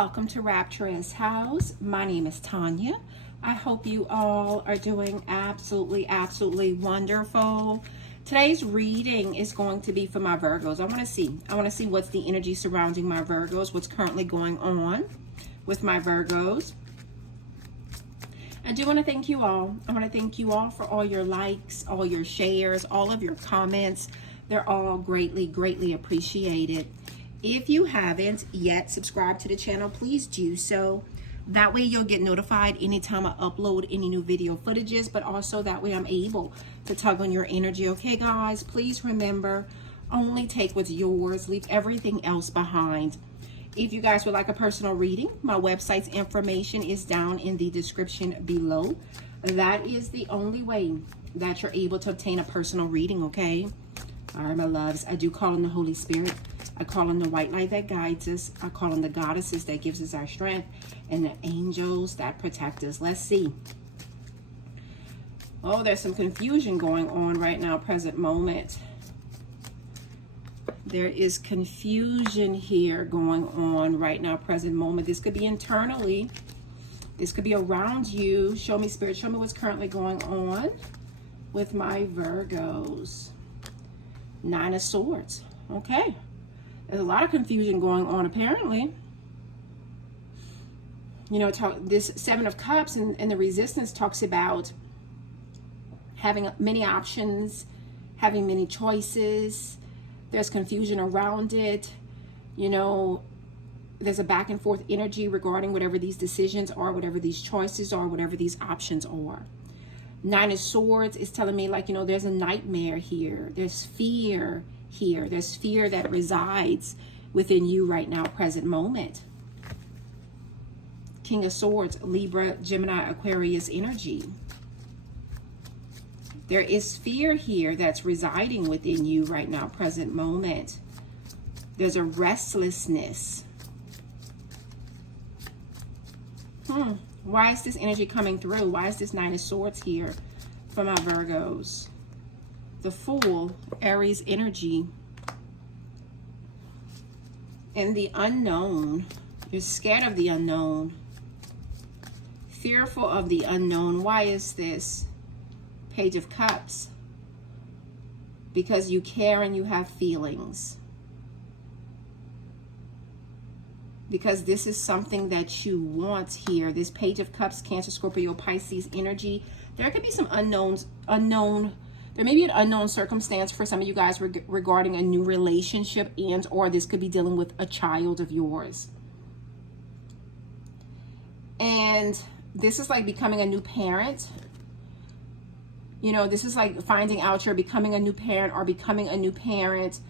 welcome to Rapturous House. My name is Tanya. I hope you all are doing absolutely wonderful. Today's reading is going to be for my Virgos. I want to see what's the energy surrounding my Virgos, what's currently going on with my Virgos. I do want to thank you all. I want to thank you all for all your likes, all your shares, all of your comments. They're all greatly appreciated. If you haven't yet subscribed to the channel, please do so. That way you'll get notified anytime I upload any new video footages, but also that way I'm able to tug on your energy. Okay, guys, please remember, only take what's yours, leave everything else behind. If you guys would like a personal reading, my website's information is down in the description below. That is the only way that you're able to obtain a personal reading, okay? All right, my loves, I do call on the Holy Spirit. I call on the white light that guides us. I call on the goddesses that gives us our strength, and the angels that protect us. Let's see. Oh, there's some confusion going on right now, present moment. There is confusion here going on right now, present moment. This could be internally. This could be around you. Show me, Spirit. Show me what's currently going on with my Virgos. Nine of Swords. Okay. There's a lot of confusion going on, apparently. You know, this Seven of Cups and the Resistance talks about having many options, having many choices. There's confusion around it. You know, there's a back and forth energy regarding whatever these decisions are, whatever these choices are, whatever these options are. Nine of Swords is telling me, like, you know, there's a nightmare here. There's fear here. There's fear that resides within you right now, present moment. King of Swords, Libra, Gemini, Aquarius energy. There is fear here that's residing within you right now, present moment. There's a restlessness. Why is this energy coming through? Why is this Nine of Swords here for my Virgos? The Fool, Aries energy. And the unknown. You're scared of the unknown. Fearful of the unknown. Why is this? Page of Cups. Because you care and you have feelings. Because this is something that you want here. This Page of Cups, Cancer, Scorpio, Pisces energy. There could be some there may be an unknown circumstance for some of you guys regarding a new relationship, and or this could be dealing with a child of yours. And this is like becoming a new parent. You know, this is like finding out you're becoming a new parent or becoming a new parent.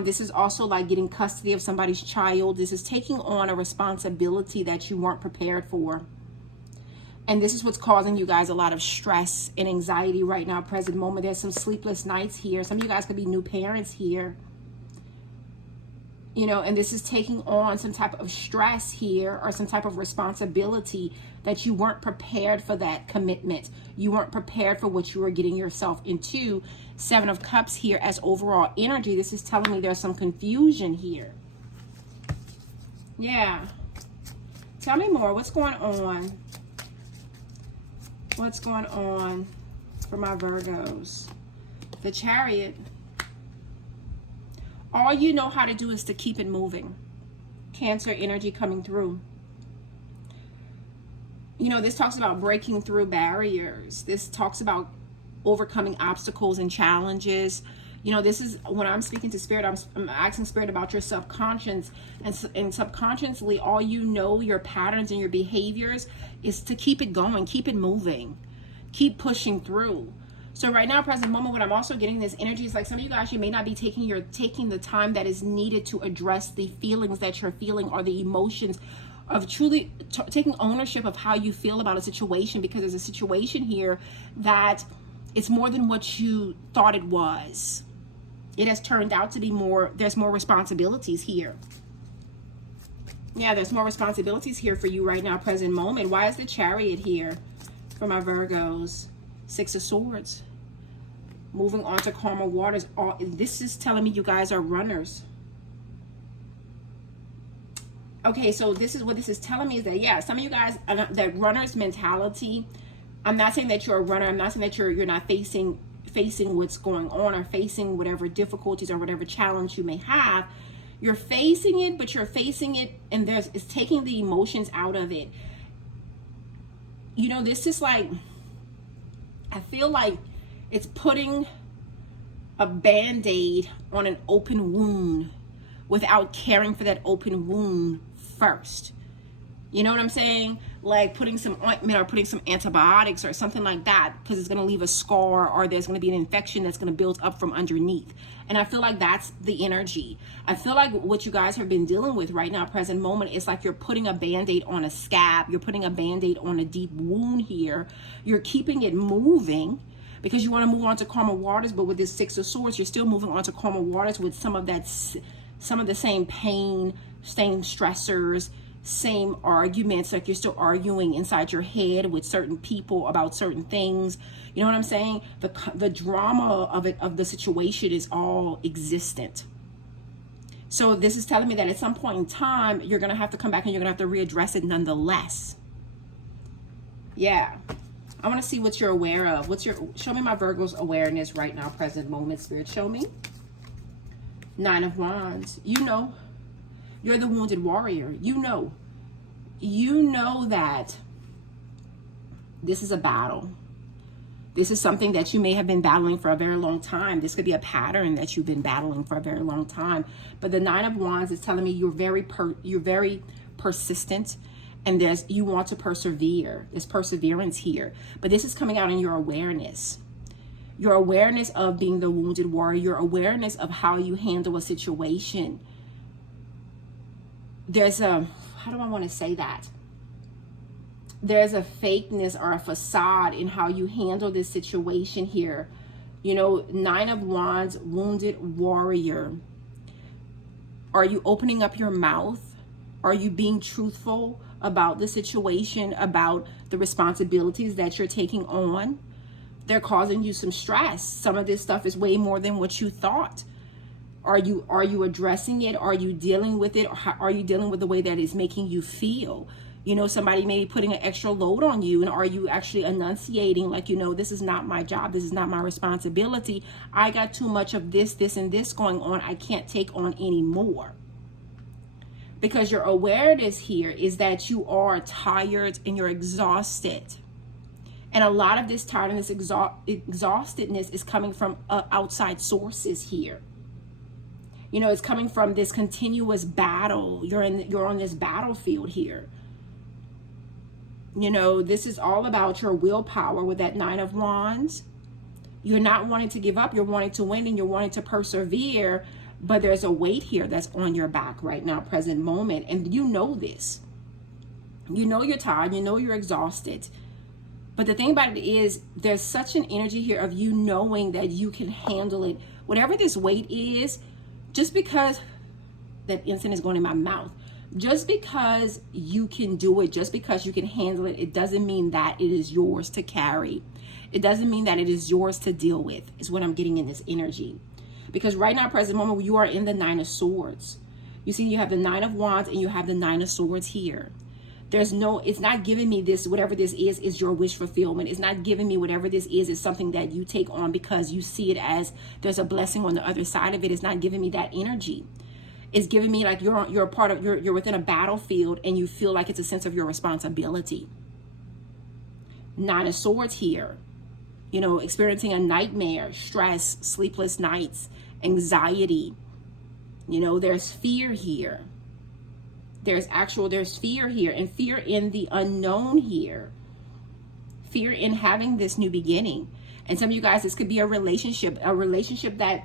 This is also like getting custody of somebody's child. This is taking on a responsibility that you weren't prepared for. And this is what's causing you guys a lot of stress and anxiety right now, present moment. There's some sleepless nights here. Some of you guys could be new parents here. You know, and this is taking on some type of stress here or some type of responsibility that you weren't prepared for that commitment. You weren't prepared for what you were getting yourself into. Seven of Cups here as overall energy. This is telling me there's some confusion here. Yeah. Tell me more. What's going on? What's going on for my Virgos? The Chariot. All you know how to do is to keep it moving. Cancer energy coming through. You know, this talks about breaking through barriers. This talks about overcoming obstacles and challenges. You know, this is when I'm speaking to Spirit, I'm asking Spirit about your subconscious, and subconsciously all you know, your patterns and your behaviors, is to keep it going, keep it moving, keep pushing through. So right now, present moment, what I'm also getting this energy is like some of you guys, you may not be taking the time that is needed to address the feelings that you're feeling or the emotions of truly taking ownership of how you feel about a situation, because there's a situation here that it's more than what you thought it was. It has turned out to be more. There's more responsibilities here. Yeah, there's more responsibilities here for you right now, present moment. Why is the Chariot here for my Virgos? Six of Swords. Moving on to calmer waters. This is telling me you guys are runners. Okay, so this is what this is telling me is that, yeah, some of you guys, that runner's mentality, I'm not saying that you're a runner. I'm not saying that you're not facing what's going on or facing whatever difficulties or whatever challenge you may have. You're facing it, but you're facing it and it's taking the emotions out of it. You know, this is like, I feel like it's putting a Band-Aid on an open wound without caring for that open wound first. You know what I'm saying? Like putting some ointment or putting some antibiotics or something like that, because it's going to leave a scar or there's going to be an infection that's going to build up from underneath. And I feel like that's the energy. I feel like what you guys have been dealing with right now, present moment, is like you're putting a Band-Aid on a scab. You're putting a Band-Aid on a deep wound here. You're keeping it moving because you want to move on to calmer waters. But with this Six of Swords, you're still moving on to calmer waters with some of the same pain, same stressors, same arguments. Like you're still arguing inside your head with certain people about certain things. You know what I'm saying? The drama of the situation is all existent. So this is telling me that at some point in time, you're going to have to come back and you're going to have to readdress it nonetheless. Yeah. I want to see what you're aware of. Show me my Virgo's awareness right now, present moment, Spirit. Show me. Nine of Wands. You know. You're the wounded warrior. You know that this is a battle. This is something that you may have been battling for a very long time. This could be a pattern that you've been battling for a very long time. But the Nine of Wands is telling me you're very persistent, and you want to persevere. There's perseverance here. But this is coming out in your awareness. Your awareness of being the wounded warrior. Your awareness of how you handle a situation. There's how do I want to say that? There's a fakeness or a facade in how you handle this situation here. You know, Nine of Wands, wounded warrior. Are you opening up your mouth? Are you being truthful about the situation, about the responsibilities that you're taking on? They're causing you some stress. Some of this stuff is way more than what you thought. Are you addressing it? Are you dealing with it? Or are you dealing with the way that it's making you feel? You know, somebody may be putting an extra load on you, and are you actually enunciating like, you know, this is not my job, this is not my responsibility. I got too much of this, and this going on. I can't take on anymore. Because your awareness here is that you are tired and you're exhausted. And a lot of this tiredness, exhaustedness is coming from outside sources here. You know, it's coming from this continuous battle. You're on this battlefield here. You know, this is all about your willpower with that Nine of Wands. You're not wanting to give up. You're wanting to win and you're wanting to persevere. But there's a weight here that's on your back right now, present moment. And you know this. You know you're tired. You know you're exhausted. But the thing about it is there's such an energy here of you knowing that you can handle it. Whatever this weight is, just because that incense is going in my mouth, just because you can do it, just because you can handle it, it doesn't mean that it is yours to carry. It doesn't mean that it is yours to deal with, is what I'm getting in this energy. Because right now, present moment, you are in the Nine of Swords. You see, you have the Nine of Wands and you have the Nine of Swords here. It's not giving me this, whatever this is your wish fulfillment. It's not giving me whatever this is something that you take on because you see it as there's a blessing on the other side of it. It's not giving me that energy. It's giving me like you're within a battlefield and you feel like it's a sense of your responsibility. Nine of Swords here. You know, experiencing a nightmare, stress, sleepless nights, anxiety. You know, there's fear here. There's fear here, and fear in the unknown here. Fear in having this new beginning. And some of you guys, this could be a relationship that,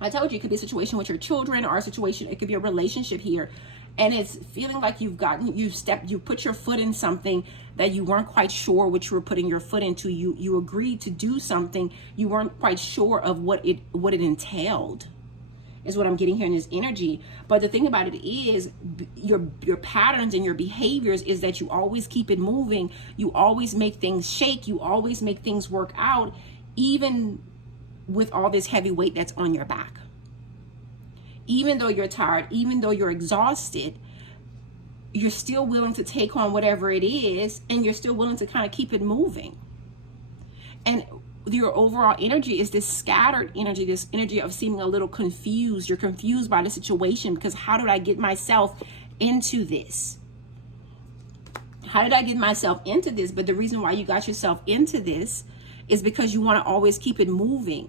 I told you, it could be a situation with your children or it could be a relationship here. And it's feeling like you put your foot in something that you weren't quite sure what you were putting your foot into. You agreed to do something. You weren't quite sure of what it entailed, is what I'm getting here in this energy. But the thing about it is your patterns and your behaviors is that you always keep it moving. You always make things shake. You always make things work out, even with all this heavy weight that's on your back. Even though you're tired, even though you're exhausted, you're still willing to take on whatever it is, and you're still willing to kind of keep it moving. And your overall energy is this scattered energy, this energy of seeming a little confused. You're confused by the situation because how did I get myself into this? How did I get myself into this? But the reason why you got yourself into this is because you want to always keep it moving.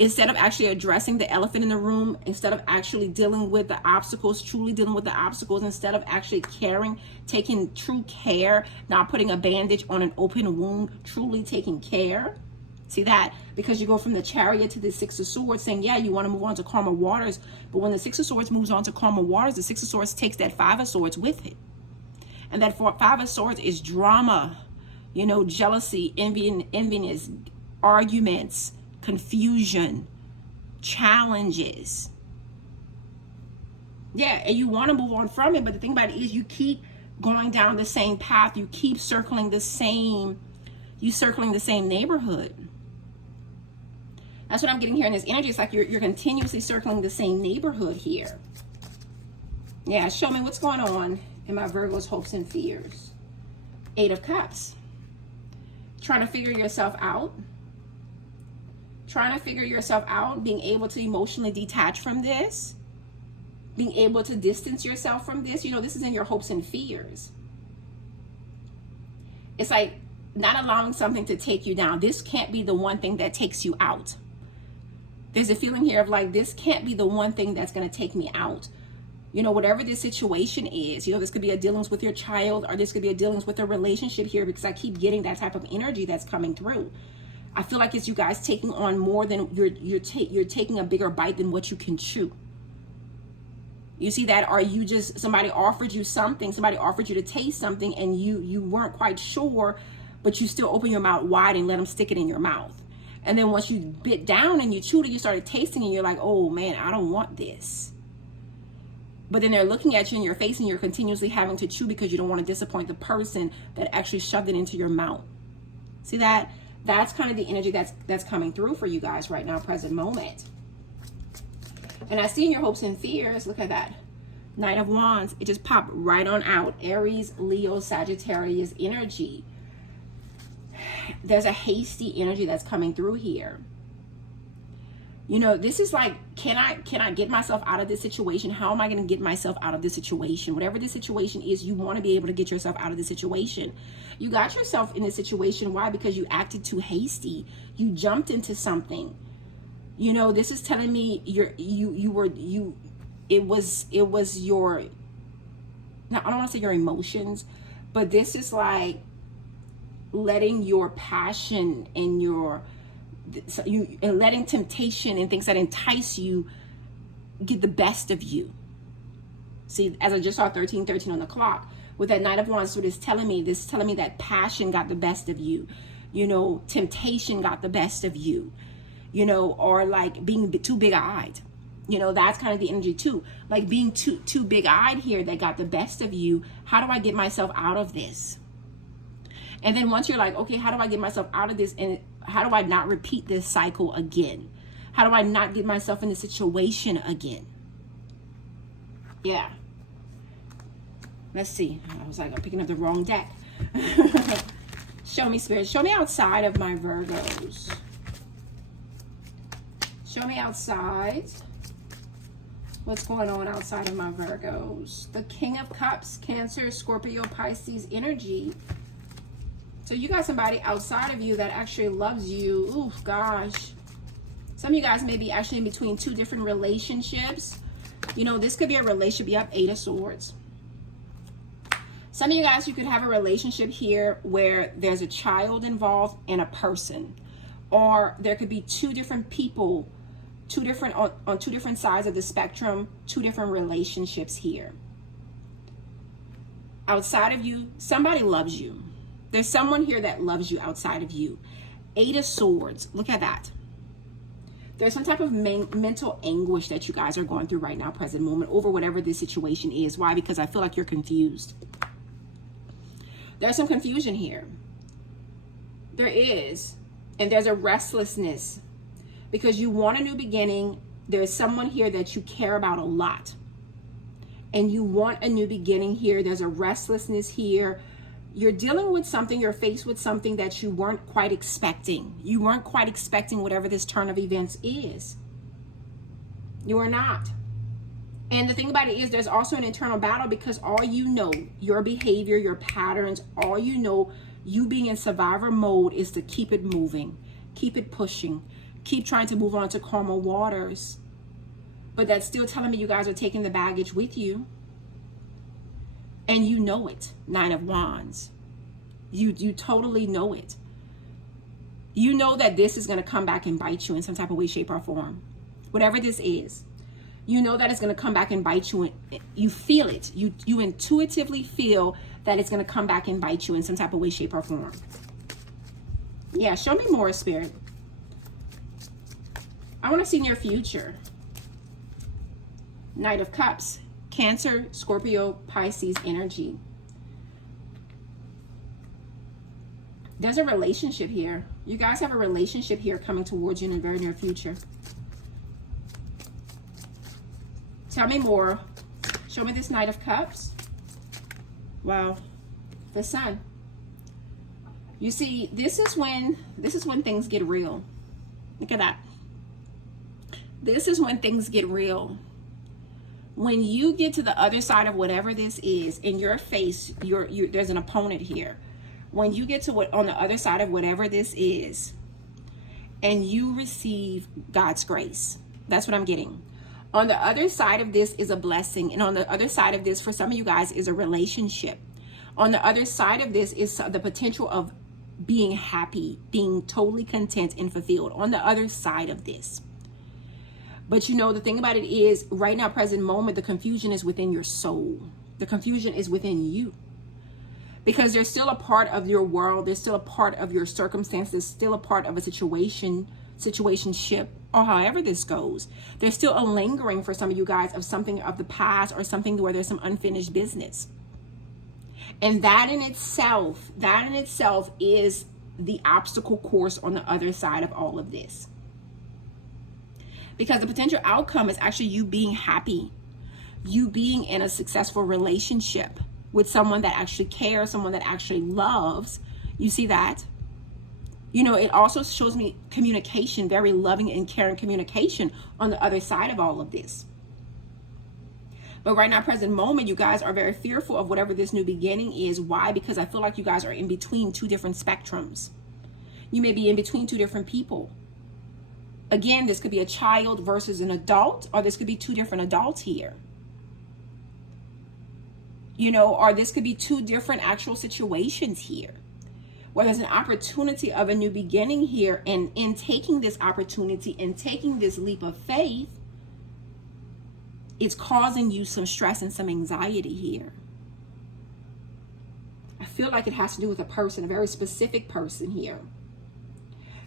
Instead of actually addressing the elephant in the room, instead of actually dealing with the obstacles, truly dealing with the obstacles, instead of actually caring, taking true care, not putting a bandage on an open wound, truly taking care. See that? Because you go from the Chariot to the Six of Swords saying, yeah, you want to move on to calmer waters. But when the Six of Swords moves on to calmer waters, the Six of Swords takes that Five of Swords with it. And that Five of Swords is drama, you know, jealousy, enviness, arguments, confusion, challenges. Yeah, and you want to move on from it, but the thing about it is you keep going down the same path. You keep circling the same neighborhood. That's what I'm getting here in this energy. It's like you're continuously circling the same neighborhood here. Yeah, show me what's going on in my Virgo's hopes and fears. Eight of Cups. Trying to figure yourself out. Trying to figure yourself out, being able to emotionally detach from this, being able to distance yourself from this. You know, this is in your hopes and fears. It's like not allowing something to take you down. This can't be the one thing that takes you out. There's a feeling here of like, this can't be the one thing that's going to take me out. You know, whatever this situation is, you know, this could be a dealings with your child, or this could be a dealings with a relationship here, because I keep getting that type of energy that's coming through. I feel like it's you guys taking on more than you're taking a bigger bite than what you can chew. You see that? Or you just, somebody offered you something, somebody offered you to taste something, and you weren't quite sure, but you still open your mouth wide and let them stick it in your mouth. And then once you bit down and you chewed it, you started tasting, and you're like, oh man, I don't want this. But then they're looking at you in your face, and you're continuously having to chew because you don't want to disappoint the person that actually shoved it into your mouth. See that? That's kind of the energy that's coming through for you guys right now, present moment. And I see in your hopes and fears, look at that. Knight of Wands. It just popped right on out. Aries, Leo, Sagittarius energy. There's a hasty energy that's coming through here. You know, this is like, can I get myself out of this situation? How am I going to get myself out of this situation? Whatever the situation is, you want to be able to get yourself out of the situation. You got yourself in this situation. Why? Because you acted too hasty. You jumped into something. You know, this is telling me it was your, now I don't want to say your emotions, but this is like letting your passion and and letting temptation and things that entice you get the best of you. See, as I just saw 1313 on the clock, with that Knight of Wands, so this is telling me that passion got the best of you. You know, temptation got the best of you. You know, or like being too big-eyed. You know, that's kind of the energy too. Like being too big-eyed here that got the best of you. How do I get myself out of this? And then once you're like, okay, how do I get myself out of this? And how do I not repeat this cycle again? How do I not get myself in this situation again? Yeah. Let's see. I was like, I'm picking up the wrong deck. Show me, Spirit. Show me outside of my Virgos. Show me outside. What's going on outside of my Virgos? The King of Cups, Cancer, Scorpio, Pisces energy. So you got somebody outside of you that actually loves you. Ooh, gosh. Some of you guys may be actually in between two different relationships. You know, this could be a relationship. You have Eight of Swords. Some of you guys, you could have a relationship here where there's a child involved and a person. Or there could be two different people, on two different sides of the spectrum, two different relationships here. Outside of you, somebody loves you. There's someone here that loves you outside of you. Eight of Swords. Look at that. There's some type of mental anguish that you guys are going through right now, present moment, over whatever this situation is. Why? Because I feel like you're confused. There's some confusion here. There is. And there's a restlessness. Because you want a new beginning. There's someone here that you care about a lot. and you want a new beginning here. There's a restlessness here. You're dealing with something, you're faced with something that you weren't quite expecting. You weren't quite expecting whatever this turn of events is. You are not. And the thing about it is there's also an internal battle, because all you know, your behavior, your patterns, all you know, you being in survivor mode is to keep it moving, keep it pushing, keep trying to move on to calmer waters. But that's still telling me you guys are taking the baggage with you. And you know it, 9 of Wands. You totally know it. You know that this is going to come back and bite you in some type of way, shape, or form. Whatever this is. You know that it's going to come back and bite you. You feel it. You intuitively feel that it's going to come back and bite you in some type of way, shape, or form. Yeah, show me more, Spirit. I want to see near future. Knight of Cups. Cancer, Scorpio, Pisces energy. There's a relationship here. You guys have a relationship here coming towards you in the very near future. Tell me more. Show me this Knight of Cups. Wow. The Sun. You see, this is when things get real. Look at that. This is when things get real. When you get to the other side of whatever this is, in your face, there's an opponent here. When you get to on the other side of whatever this is, and you receive God's grace, that's what I'm getting. On the other side of this is a blessing, and on the other side of this, for some of you guys, is a relationship. On the other side of this is the potential of being happy, being totally content and fulfilled. On the other side of this. But you know, the thing about it is, right now, present moment, the confusion is within your soul. The confusion is within you. Because there's still a part of your world, there's still a part of your circumstance, there's still a part of a situationship, or however this goes. There's still a lingering for some of you guys of something of the past, or something where there's some unfinished business. And that in itself is the obstacle course on the other side of all of this. Because the potential outcome is actually you being happy, you being in a successful relationship with someone that actually cares, someone that actually loves. You see that? You know, it also shows me communication, very loving and caring communication on the other side of all of this. But right now, present moment, you guys are very fearful of whatever this new beginning is. Why? Because I feel like you guys are in between two different spectrums. You may be in between two different people. Again, this could be a child versus an adult, or this could be two different adults here. You know, or this could be two different actual situations here, where there's an opportunity of a new beginning here. And in taking this opportunity and taking this leap of faith, it's causing you some stress and some anxiety here. I feel like it has to do with a person, a very specific person here.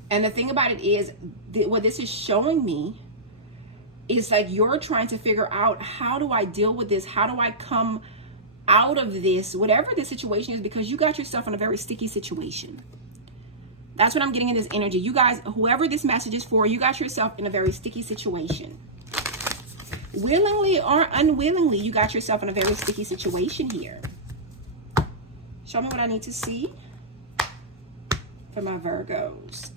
And the thing about it is, what this is showing me is like you're trying to figure out, how do I deal with this? How do I come out of this, whatever the situation is, because you got yourself in a very sticky situation. That's what I'm getting in this energy. You guys, whoever this message is for, you got yourself in a very sticky situation. Willingly or unwillingly, you got yourself in a very sticky situation here. Show me what I need to see for my Virgos.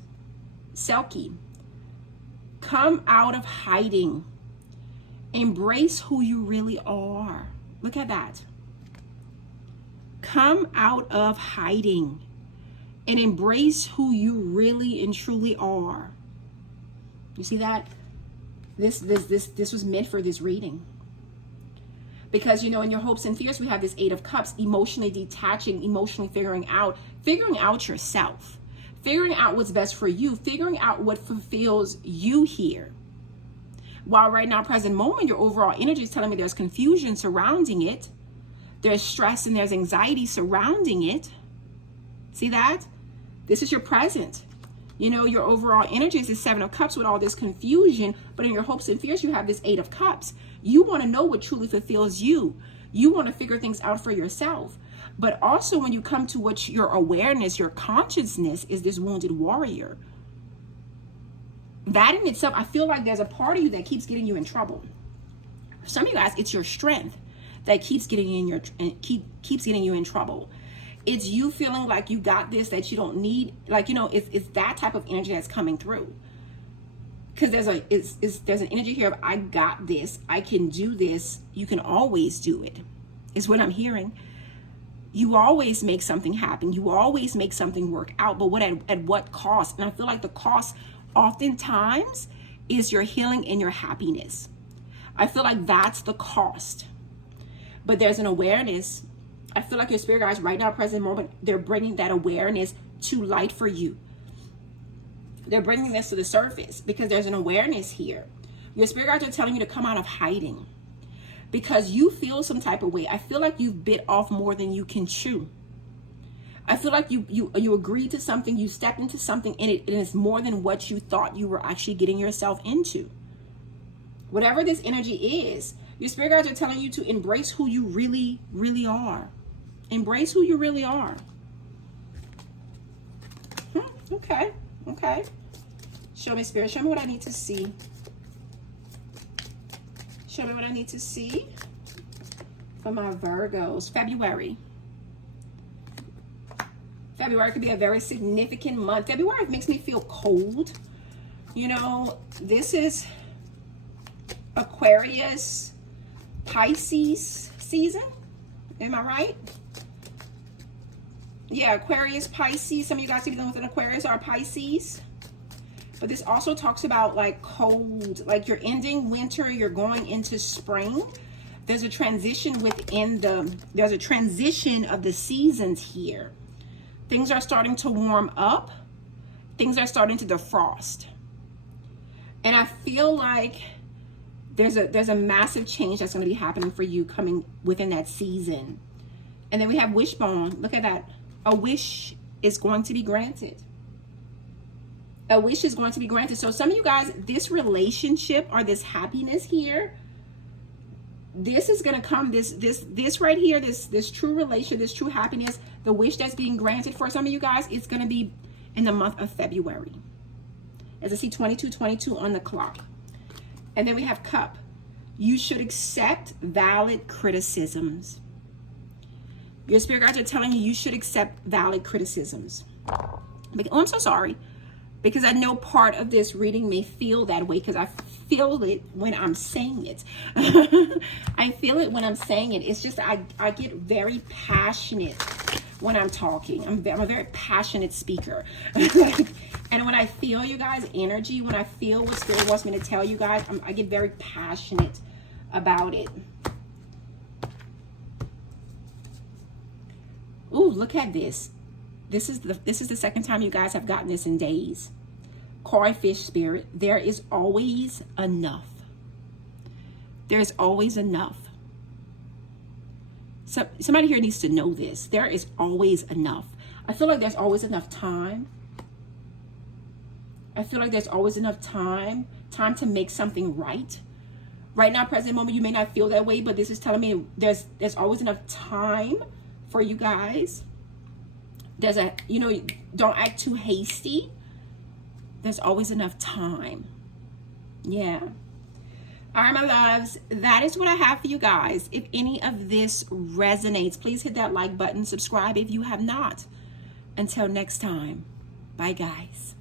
Selkie, come out of hiding. Embrace who you really are. Look at that. Come out of hiding and embrace who you really and truly are. You see that? This was meant for this reading. Because, you know, in your hopes and fears, we have this 8 of Cups, emotionally detaching, emotionally figuring out yourself. Figuring out what's best for you, figuring out what fulfills you here. While right now, present moment, your overall energy is telling me there's confusion surrounding it. There's stress and there's anxiety surrounding it. See that? This is your present. You know, your overall energy is the 7 of Cups with all this confusion, but in your hopes and fears, you have this 8 of Cups. You want to know what truly fulfills you. You want to figure things out for yourself. But also when you come to what your awareness, your consciousness is this wounded warrior. That in itself, I feel like there's a part of you that keeps getting you in trouble. For some of you guys, it's your strength that keeps getting you keeps getting you in trouble. It's you feeling like you got this, that you don't need, like, you know, it's that type of energy that's coming through. Because there's an energy here of, I got this, I can do this, you can always do it, is what I'm hearing. You always make something happen. You always make something work out, but at what cost? And I feel like the cost oftentimes is your healing and your happiness. I feel like that's the cost. But there's an awareness. I feel like your spirit guides right now, present moment, they're bringing that awareness to light for you. They're bringing this to the surface because there's an awareness here. Your spirit guides are telling you to come out of hiding because you feel some type of way. I feel like you've bit off more than you can chew. I feel like you agreed to something, you stepped into something, and it is more than what you thought you were actually getting yourself into. Whatever this energy is, your spirit guides are telling you to embrace who you really, really are. Embrace who you really are. Okay. Okay. Show me, Spirit. Show me what I need to see. Show me what I need to see for my Virgos. February. February could be a very significant month. February makes me feel cold. You know, this is Aquarius, Pisces season. Am I right? Yeah, Aquarius, Pisces. Some of you guys are dealing with an Aquarius or Pisces. But this also talks about like cold, like you're ending winter, you're going into spring. There's a transition there's a transition of the seasons here. Things are starting to warm up. Things are starting to defrost. And I feel like there's a massive change that's going to be happening for you coming within that season. And then we have wishbone. Look at that. A wish is going to be granted. A wish is going to be granted. So some of you guys, this relationship or this happiness here, this is going to come, this right here, this true relation, this true happiness, the wish that's being granted for some of you guys, it's going to be in the month of February. As I see 2222 on the clock. And then we have cup. You should accept valid criticisms. Your spirit guides are telling you you should accept valid criticisms. Oh, I'm so sorry. Because I know part of this reading may feel that way because I feel it when I'm saying it. I feel it when I'm saying it. It's just I get very passionate when I'm talking. I'm a very passionate speaker. And when I feel you guys' energy, when I feel what Spirit wants me to tell you guys, I get very passionate about it. Ooh, look at this. This is the second time you guys have gotten this in days. Koi fish spirit, there is always enough. There's always enough. So somebody here needs to know this. There is always enough. I feel like there's always enough time. I feel like there's always enough time to make something right. Right now, present moment, you may not feel that way, but this is telling me there's always enough time for you guys. There's don't act too hasty. There's always enough time. Yeah. All right, my loves, that is what I have for you guys. If any of this resonates, please hit that like button, subscribe if you have not. Until next time, bye guys.